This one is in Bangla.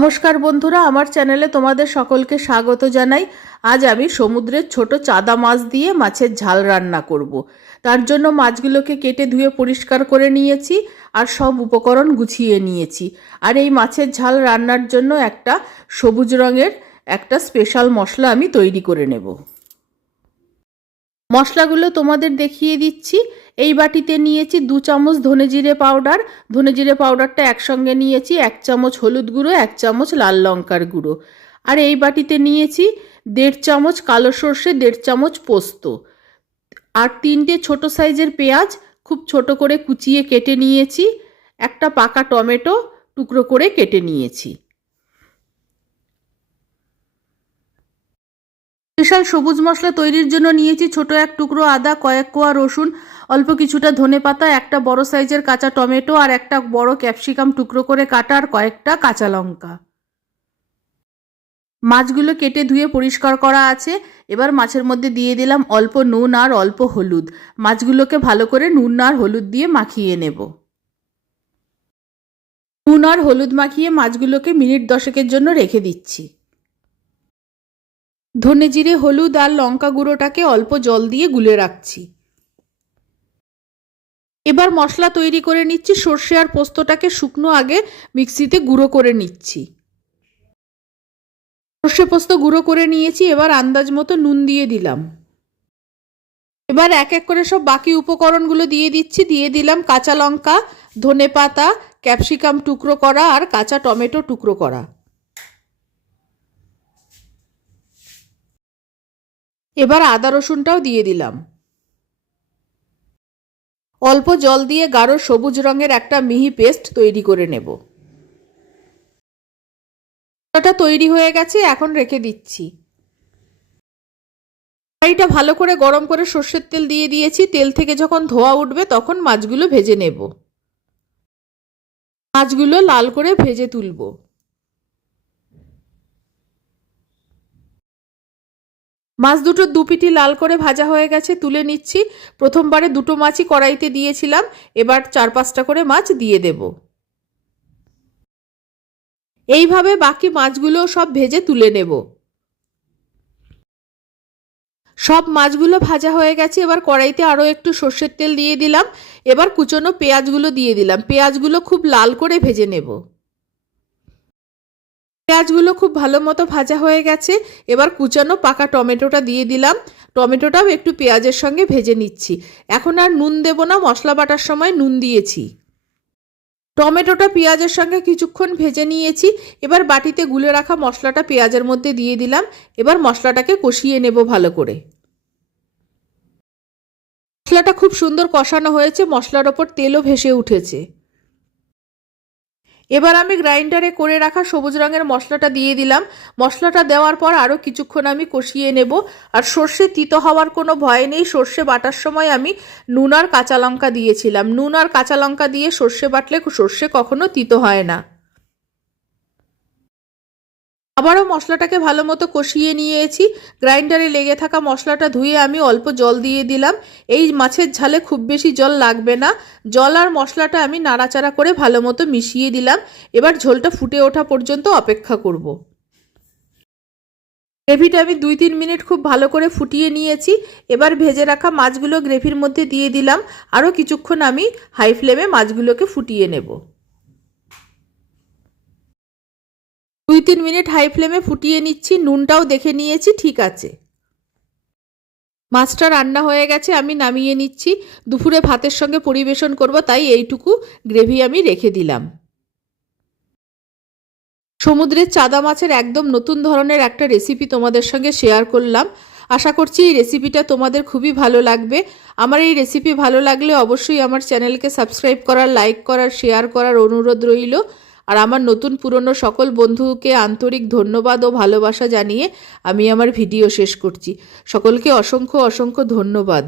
নমস্কার বন্ধুরা, আমার চ্যানেলে তোমাদের সকলকে স্বাগত জানাই। আজ আমি সমুদ্রের ছোট চাদা মাছ দিয়ে মাছের ঝাল রান্না করব। তার জন্য মাছগুলোকে কেটে ধুয়ে পরিষ্কার করে নিয়েছি আর সব উপকরণ গুছিয়ে নিয়েছি। আর এই মাছের ঝাল রান্নার জন্য একটা সবুজ রঙের একটা স্পেশাল মশলা আমি তৈরি করে নেব। মশলাগুলো তোমাদের দেখিয়ে দিচ্ছি। এই বাটিতে নিয়েছি 2 চামচ ধনে জিরে পাউডার। ধনে জিরে পাউডারটা একসঙ্গে নিয়েছি। 1 চামচ হলুদ গুঁড়ো, 1 চামচ লাল লঙ্কার গুঁড়ো। আর এই বাটিতে নিয়েছি 1.5 চামচ কালো সর্ষে, 1.5 চামচ পোস্ত আর 3টে ছোট সাইজের পেঁয়াজ খুব ছোট করে কুচিয়ে কেটে নিয়েছি। একটা পাকা টমেটো টুকরো করে কেটে নিয়েছি। স্পেশাল সবুজ মশলা তৈরির জন্য নিয়েছি ছোট এক টুকরো আদা, কয়েক কোয়া রসুন, অল্প কিছুটা ধনেপাতা, একটা বড় সাইজের কাঁচা টমেটো আর একটা বড় ক্যাপসিকাম টুকরো করে কাটা আর কয়েকটা কাঁচা লঙ্কা। মাছগুলো কেটে ধুয়ে পরিষ্কার করা আছে। এবার মাছের মধ্যে দিয়ে দিলাম অল্প নুন আর অল্প হলুদ। মাছগুলোকে ভালো করে নুন আর হলুদ দিয়ে মাখিয়ে নেব। নুন আর হলুদ মাখিয়ে মাছগুলোকে মিনিট 10 জন্য রেখে দিচ্ছি। ধনে জিরে, হলুদ আর লঙ্কা গুঁড়োটাকে অল্প জল দিয়ে গুলে রাখছি। এবার মশলা তৈরি করে নিচ্ছি। সর্ষে আর পোস্তটাকে শুকনো আগে মিক্সিতে গুঁড়ো করে নিচ্ছি। সর্ষে পোস্ত গুঁড়ো করে নিয়েছি। এবার আন্দাজ মতো নুন দিয়ে দিলাম। এবার এক এক করে সব বাকি উপকরণগুলো দিয়ে দিচ্ছি। দিয়ে দিলাম কাঁচা লঙ্কা, ধনেপাতা, ক্যাপসিকাম টুকরো করা আর কাঁচা টমেটো টুকরো করা। এবার আদা রসুনটাও দিয়ে দিলাম। অল্প জল দিয়ে গাঢ় সবুজ রঙের একটা মিহি পেস্ট তৈরি করে নেব। এটা তৈরি হয়ে গেছে, এখন রেখে দিচ্ছি। কড়াইটা ভালো করে গরম করে সর্ষের তেল দিয়ে দিয়েছি। তেল থেকে যখন ধোঁয়া উঠবে তখন মাছগুলো ভেজে নেব। মাছগুলো লাল করে ভেজে তুলব। মাছ দুটো দুপিটি লাল করে ভাজা হয়ে গেছে, তুলে নিচ্ছি। প্রথমবারে দুটো মাছই কড়াইতে দিয়েছিলাম, এবার 4-5টা করে মাছ দিয়ে দেব। এইভাবে বাকি মাছগুলো সব ভেজে তুলে নেব। সব মাছগুলো ভাজা হয়ে গেছে। এবার কড়াইতে আরও একটু সর্ষের তেল দিয়ে দিলাম। এবার কুচনো পেঁয়াজগুলো দিয়ে দিলাম। পেঁয়াজগুলো খুব লাল করে ভেজে নেব। পেঁয়াজগুলো খুব ভালো মতো ভাজা হয়ে গেছে। এবার কুচানো পাকা টমেটোটা দিয়ে দিলাম। টমেটোটাও একটু পেঁয়াজের সঙ্গে ভেজে নিচ্ছি। এখন আর নুন দেব না, মশলা বাটার সময় নুন দিয়েছি। টমেটোটা পেঁয়াজের সঙ্গে কিছুক্ষণ ভেজে নিয়েছি। এবার বাটিতে গুলে রাখা মশলাটা পেঁয়াজের মধ্যে দিয়ে দিলাম। এবার মশলাটাকে কষিয়ে নেব ভালো করে। মশলাটা খুব সুন্দর কষানো হয়েছে, মশলার ওপর তেলও ভেসে উঠেছে। এবার আমি গ্রাইন্ডারে করে রাখা সবুজ রঙের মশলাটা দিয়ে দিলাম। মশলাটা দেওয়ার পর আরও কিছুক্ষণ আমি কষিয়ে নেব। আর সর্ষে তিতো হওয়ার কোনো ভয় নেই। সর্ষে বাটার সময় আমি নুন আর কাঁচা লঙ্কা দিয়েছিলাম। নুন আর কাঁচা লঙ্কা দিয়ে সর্ষে বাটলে সর্ষে কখনো তিতো হয় না। আবারও মশলাটাকে ভালো মতো কষিয়ে নিয়েছি। গ্রাইন্ডারে লেগে থাকা মশলাটা ধুয়ে আমি অল্প জল দিয়ে দিলাম। এই মাছের ঝালে খুব বেশি জল লাগবে না। জল আর মশলাটা আমি নাড়াচাড়া করে ভালো মতো মিশিয়ে দিলাম। এবার ঝোলটা ফুটে ওঠা পর্যন্ত অপেক্ষা করব। গ্রেভিটা আমি 2-3 মিনিট খুব ভালো করে ফুটিয়ে নিয়েছি। এবার ভেজে রাখা মাছগুলো গ্রেভির মধ্যে দিয়ে দিলাম। আরও কিছুক্ষণ আমি হাই ফ্লেমে মাছগুলোকে ফুটিয়ে নেব। 2-3 মিনিট হাই ফ্লেমে ফুটিয়ে নিচ্ছি। নুনটাও দেখে নিয়েছি, ঠিক আছে। মাছটা রান্না হয়ে গেছে, আমি নামিয়ে নিচ্ছি। দুপুরে ভাতের সঙ্গে পরিবেশন করব, তাই এইটুকু গ্রেভি আমি রেখে দিলাম। সমুদ্রের চাদা মাছের একদম নতুন ধরনের একটা রেসিপি তোমাদের সঙ্গে শেয়ার করলাম। আশা করছি এই রেসিপিটা তোমাদের খুবই ভালো লাগবে। আমার এই রেসিপি ভালো লাগলে অবশ্যই আমার চ্যানেলকে সাবস্ক্রাইব করার, লাইক করার, শেয়ার করার অনুরোধ রইল। আর আমার নতুন পুরনো সকল বন্ধুকে আন্তরিক ধন্যবাদ ও ভালোবাসা জানিয়ে আমি আমার ভিডিও শেষ করছি। সকলকে অসংখ্য অসংখ্য ধন্যবাদ।